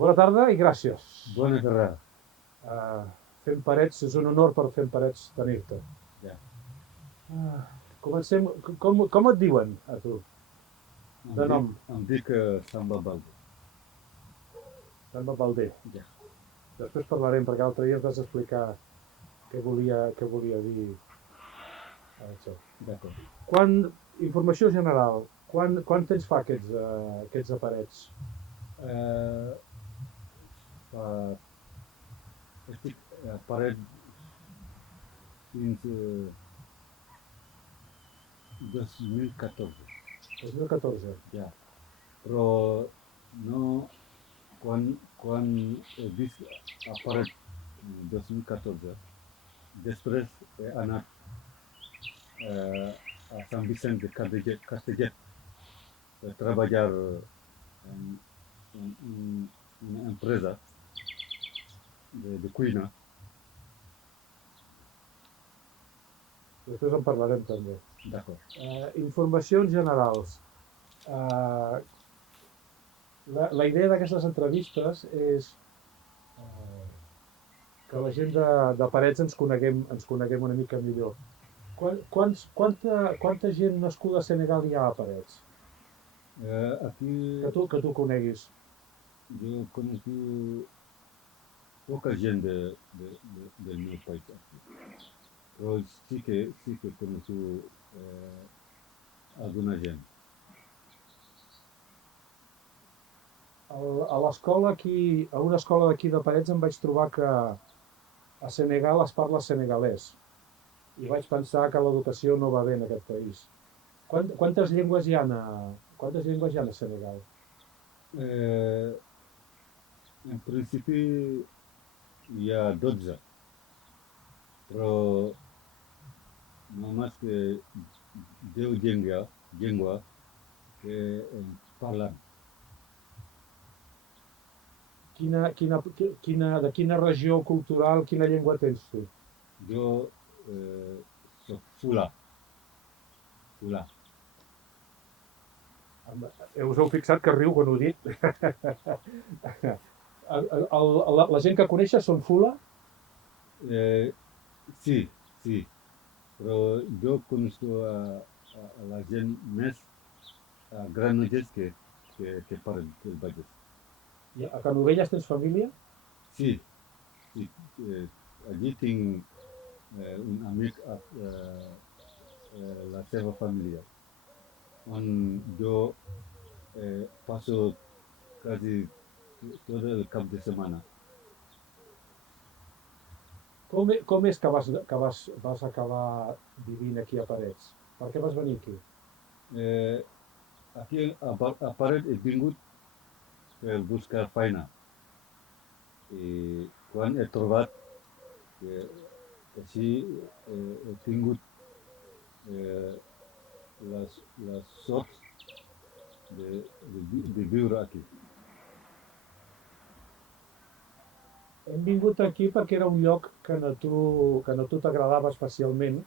Bona tarda i gràcies. Bona tarda. Fent parets, és un honor per Fent parets tenir-te. Ja. Comencem. Com et diuen, a tu? De nom. Em dic Samba Baldo. Samba Baldé. Ja. Després parlarem, perquè l'altre dia ens vas explicar què volia dir això. D'acord. Informació general. Quan temps fa aquests aparells? Estic a paret fins 2014. 2014. Ja. Però no, quan he vist a paret 2014, després he anat a Sant Vicent de Castellet a treballar en una empresa de cuina. Després en parlarem també. D'acord. Informacions generals. La idea d'aquestes entrevistes és que la gent de Parets ens coneguem una mica millor. Quanta gent nascuda a Senegal hi ha a Parets? Aquí Que tu coneguis. jo conec poca gent del meu país aquí. Però sí que conec alguna gent. A l'escola aquí, a una escola d'aquí de Parets em vaig trobar que a Senegal es parla senegalès i vaig pensar que l'educació no va bé en aquest país. Quantes llengües hi ha a Senegal? En principi hi ha 12, però només que 10 llengües que en parlen. De quina regió cultural, quina llengua tens tu? Jo soc Fula. Us heu fixat que riu quan ho dic? La gent que coneixes són Fula? Sí, però jo conec a la gent més a Granollers que parlen el Vallès. I a Canovelles tens família? Sí. Allí tinc un amic la seva família, on jo passo quasi tot el cap de setmana. Com és que vas acabar vivint aquí a Parets? Per què vas venir aquí? Aquí a Paret he vingut per buscar feina. I quan he trobat, així he tingut la sort de viure aquí. Hem vingut aquí perquè era un lloc que a tu t'agradava especialment.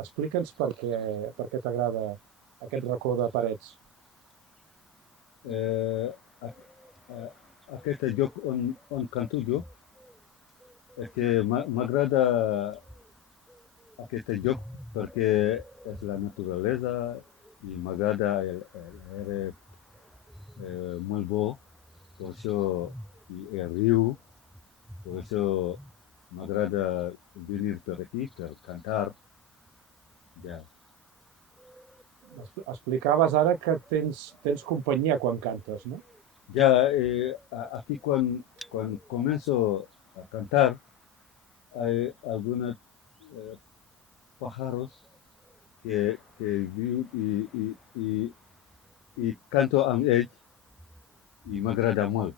Explica'ns per què t'agrada aquest racó de Parets. Aquest lloc on canto jo és que m'agrada aquest lloc perquè és la naturalesa i m'agrada l'aire molt bo, per això el riu, per això m'agrada venir per aquí per cantar. Ja. Explicaves ara que tens companyia quan cantes, no? Ya, aquí cuando comienzo a cantar, hay algunos pájaros que vivo y canto a ellos y me agrada mucho.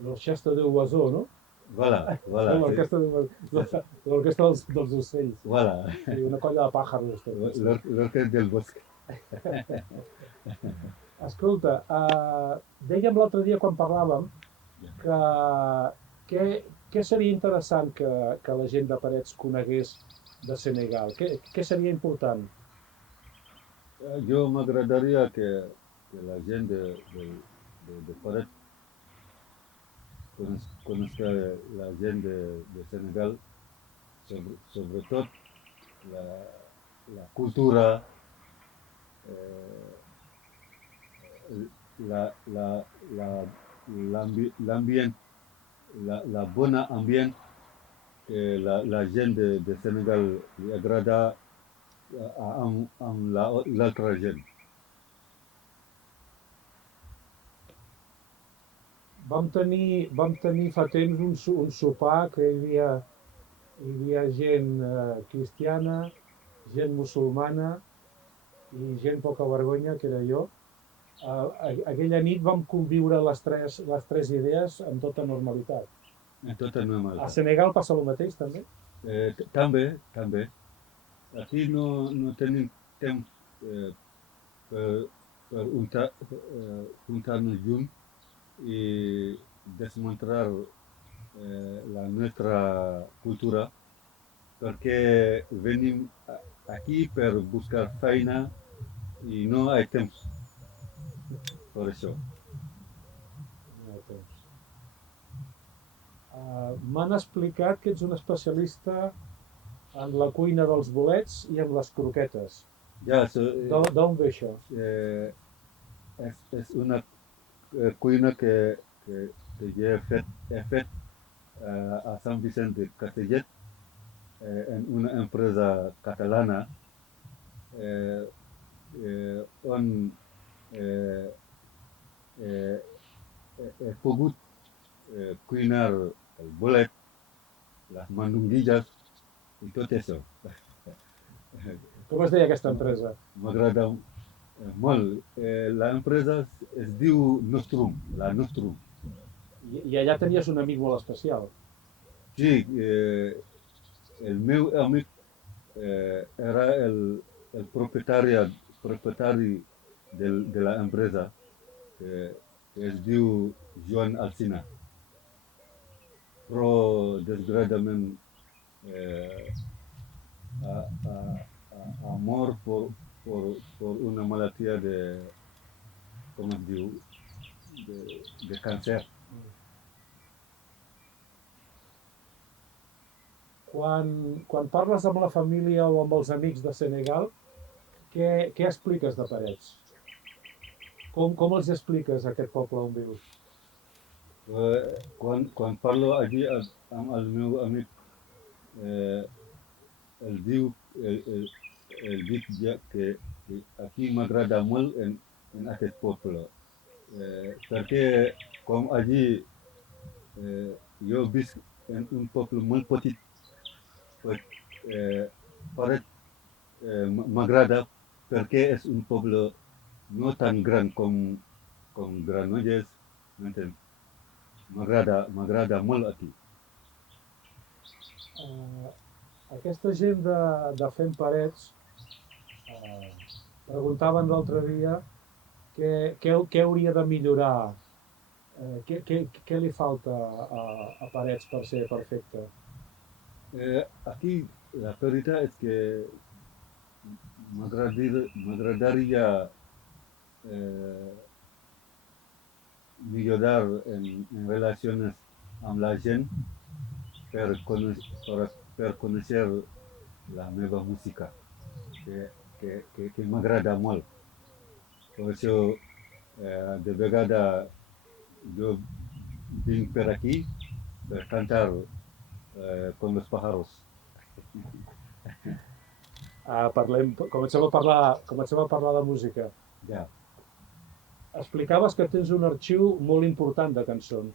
L'Orquestra de Oiseau, no? Voilà. L'orquestra dels ocells. Voilà. Sí, una colla de pàjaros. L'orquestra del bosque. Escolta, dèiem l'altre dia quan parlàvem que què seria interessant que la gent de Parets conegués de Senegal? Què seria important? Yo me agradaría que la gente de Paret conozca la gent de Senegal, sobretot la, la cultura, eh, l'ambient, la bona ambient que la gent de Senegal li agrada amb l'altra gent. Vam tenir fa temps un sopar que hi havia gent cristiana, gent musulmana i gent poca vergonya, que era jo. Aquella nit vam conviure les tres idees amb tota normalitat. Tot és normal. A Senegal passa el mateix, també? També. Aquí no tenim temps per juntar-nos junts i desmuntar la nostra cultura perquè venim aquí per buscar feina i no hi ha temps per això. No hi ha temps. M'han explicat que ets un especialista en la cuina dels bolets i en les croquetes. Ja, D'on ve això? és una cuina que jo he fet a Sant Vicent de Castellet en una empresa catalana on he pogut cuinar el bolet, les mandonguilles i tot això. Com es deia aquesta empresa? M'agrada molt. L'empresa es diu Nostrum, la Nostrum. I allà tenies un amic molt especial. Sí, el meu amic era el propietari de la empresa, que es diu Joan Alsina. Però, desgraciadament, ha mort por una malaltia com es diu, de càncer. Quan parles amb la família o amb els amics de Senegal, què expliques de Parets? Com els expliques a aquest poble on vius? Quan parlo allí amb el meu amic, el dic ja que aquí m'agrada molt en aquest poble. Perquè com allí jo visc en un poble molt petit, Parets m'agrada perquè és un poble no tan gran com Granollers, m'entens? M'agrada molt aquí. Aquesta gent de Fent Parets preguntaven l'altre dia què hauria de millorar, què li falta a Parets per ser perfecte. Aquí la veritat és que m'agradaria millorar en relacions amb la gent per conèixer la meva música, que m'agrada molt. Per això, de vegades, jo vinc per aquí per cantar con los pájaros. Comencem a parlar de música. Ja. Explicaves que tens un arxiu molt important de cançons.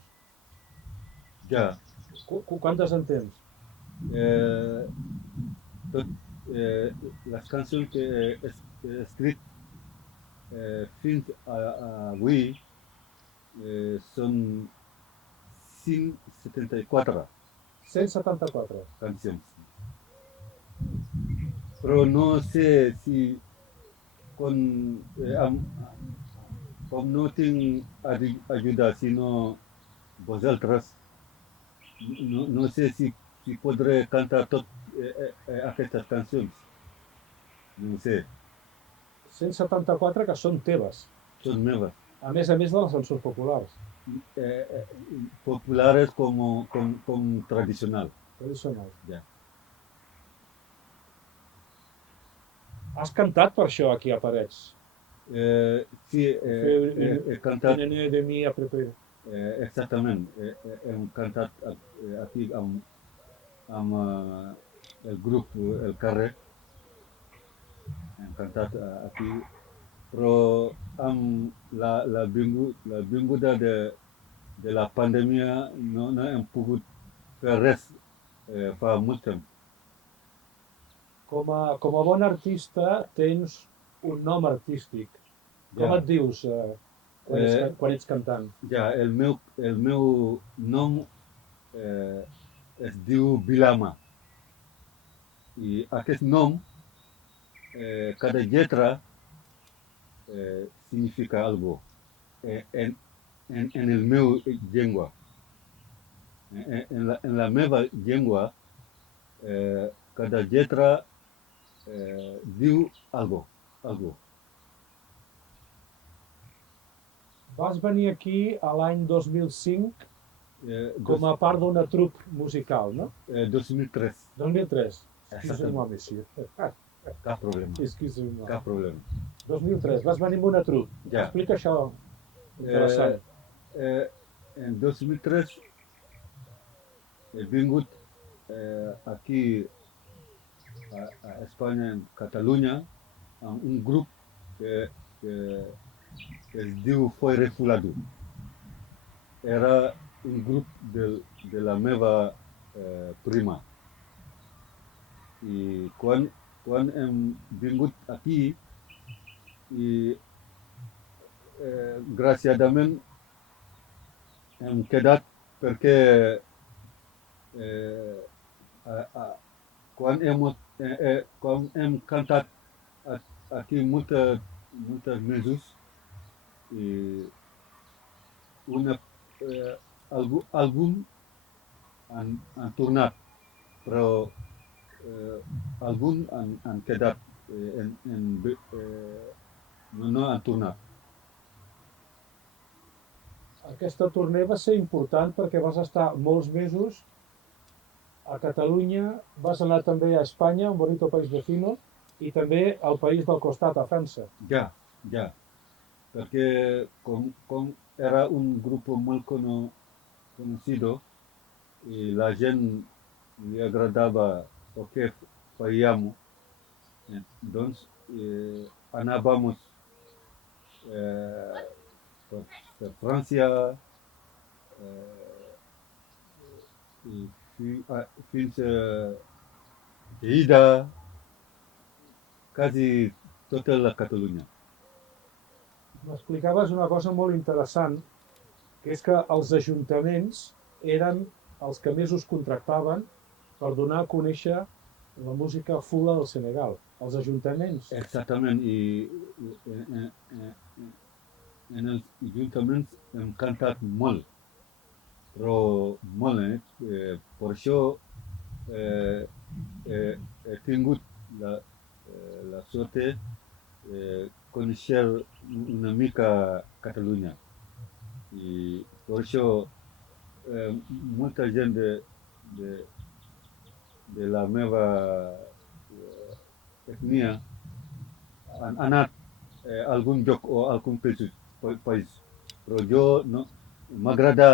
Ja. Quantes en tens? Les cançons que he escrit fins avui són 174 174. cançons. Però no sé si com no tinc ajuda, sinó vosaltres, no sé si podré cantar totes aquestes cançons. No sé. 174 que són teves. Són meves. A més de les cançons populars. populares como tradicional. Tradicional. Ja. Has cantat per això aquí a Parets? Sí, he cantat NN de mi a Prepere. exactament. Hem cantat aquí amb el grup El Carrer. Hem cantat aquí, però amb la vinguda de la pandèmia no hem pogut fer res fa molt temps. Com a bon artista tens un nom artístic. Com Ja. et dius quan ets cantant? Ja, el meu nom es diu Bilama. I aquest nom, cada lletra significa algo en el meu llengua. En la meva llengua, cada lletra diu algo. Vas venir aquí a l'any 2005 com a Dos, part d'una troupe musical, no? 2003, 2003. Exactament. Excusez-moi, monsieur. cap problema. Excusez-moi. Cap problema. 2003, vas venir amb una troupe. Ja. Explica això. Interessant. En 2003 he vingut aquí a Espanya, en Catalunya, amb un grup que es diu Foire Fuladu. Era un grup de la meva prima. I quan hem vingut aquí, i desgraciadament hem quedat perquè quan hem cantat aquí moltes mesos, i algun han tornat, però algun han quedat, no han tornat. Aquesta tournée va ser important perquè vas estar molts mesos a Catalunya, vas anar també a Espanya, un bonito país vecino, i també al país del costat, a França. Ja, perquè com era un grup molt conocido i la gent li agradava el que fèiem, doncs anàvamos per França i fins a Lleida, quasi tota la Catalunya. M'explicaves una cosa molt interessant, que és que els ajuntaments eren els que més us contractaven per donar a conèixer la música fula del Senegal. Els ajuntaments. Exactament, i en els ajuntaments hem cantat molt, però molt, per això he tingut la sort de conèixer una mica Catalunya. I per això molta gent de la meva etnia han anat a algun lloc o a algun país. Però jo no m'agrada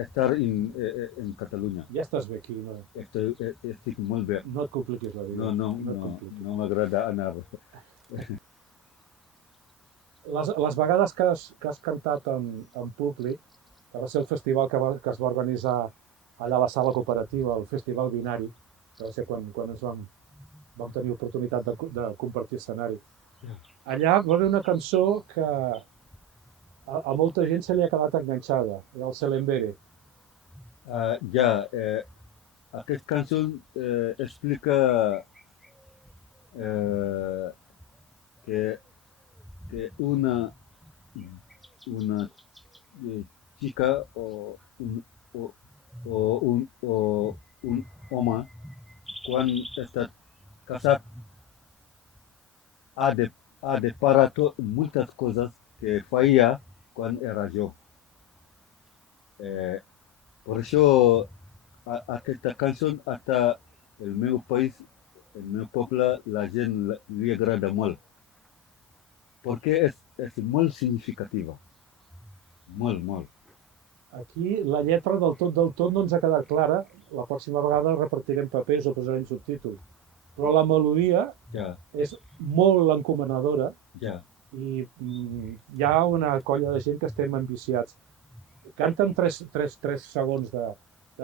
estar en Catalunya. Ja estàs bé aquí, no? Estic molt bé. No et compliquis la vida. No m'agrada anar. Les vegades que has cantat en públic, que va ser el festival que es va organitzar allà a la sala cooperativa, el Festival Binari, que va ser quan ens vam tenir oportunitat de compartir escenari. Allà va haver una cançó que a molta gent se li ha quedat enganxada, el Selembere. Aquesta cançó explica que una chica o un home, quan està casat, ha de parar moltes coses que feia quan era jove. Per això aquesta cançó hasta el meu país, el meu poble, la gent li agrada molt. Perquè és molt significativa. Molt, molt. Aquí la lletra del tot no ens ha quedat clara. La pròxima vegada repartirem papers o posarem subtítols. Però la melodia Ja, és molt encomanadora ja. i hi ha una colla de gent que estem ambiciats. Canten 3 segons de... Te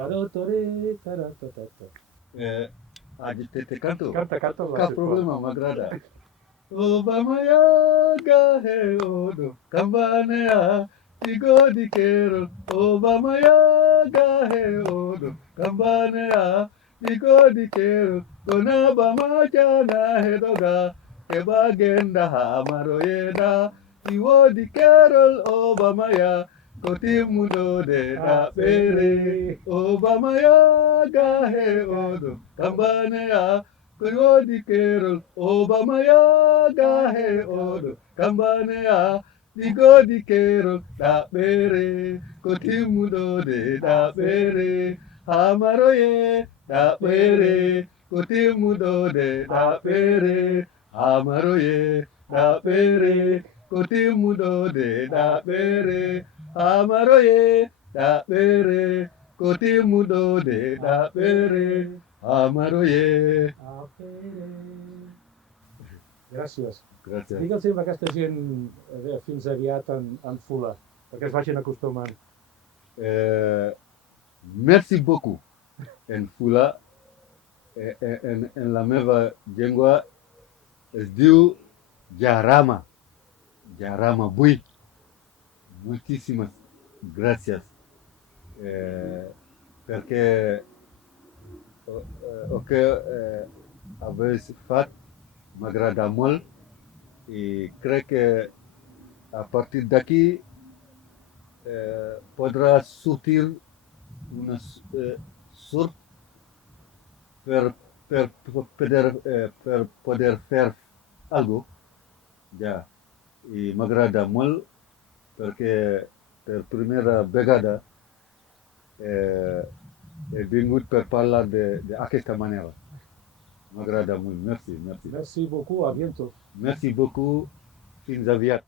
canto? Canta, canta. Cap problema, m'agrada. Obama gahe odo, kambanea, tigo di kero. Obama gahe odo, kambanea, tigo di kero. Dona bama jana hedoga, kebagenda hamaro yeda. Tiwo di kero, Obama ya, kotimudo de da bere. Obama gahe odo, kambanea, Kuyo di kerol, Obama ya gahe odo, kambane ya, digo di kerol, da bere, kotimudo de da bere, hamaroye, da bere, kotimudo de da bere, hamaroye, da bere, kotimudo de da bere, hamaroye, da bere, kotimudo de da bere, hamaroye. Gràcies. Gràcies. Digue'ls a aquesta gent fins aviat en Fula, perquè es vagin acostumant. Merci beaucoup. En Fula, en la meva llengua, es diu Jarama. Jarama Bui. Moltíssimes gràcies. Perquè el que habéis fet m'agrada molt i crec que a partir d'aquí podrà sortir una sort per poder fer algo. Ja. I m'agrada molt perquè per primera vegada he vingut per parlar d'aquesta manera. M'agrada molt. Merci, merci. Merci beaucoup, à bientôt. Merci beaucoup. Fins aviat.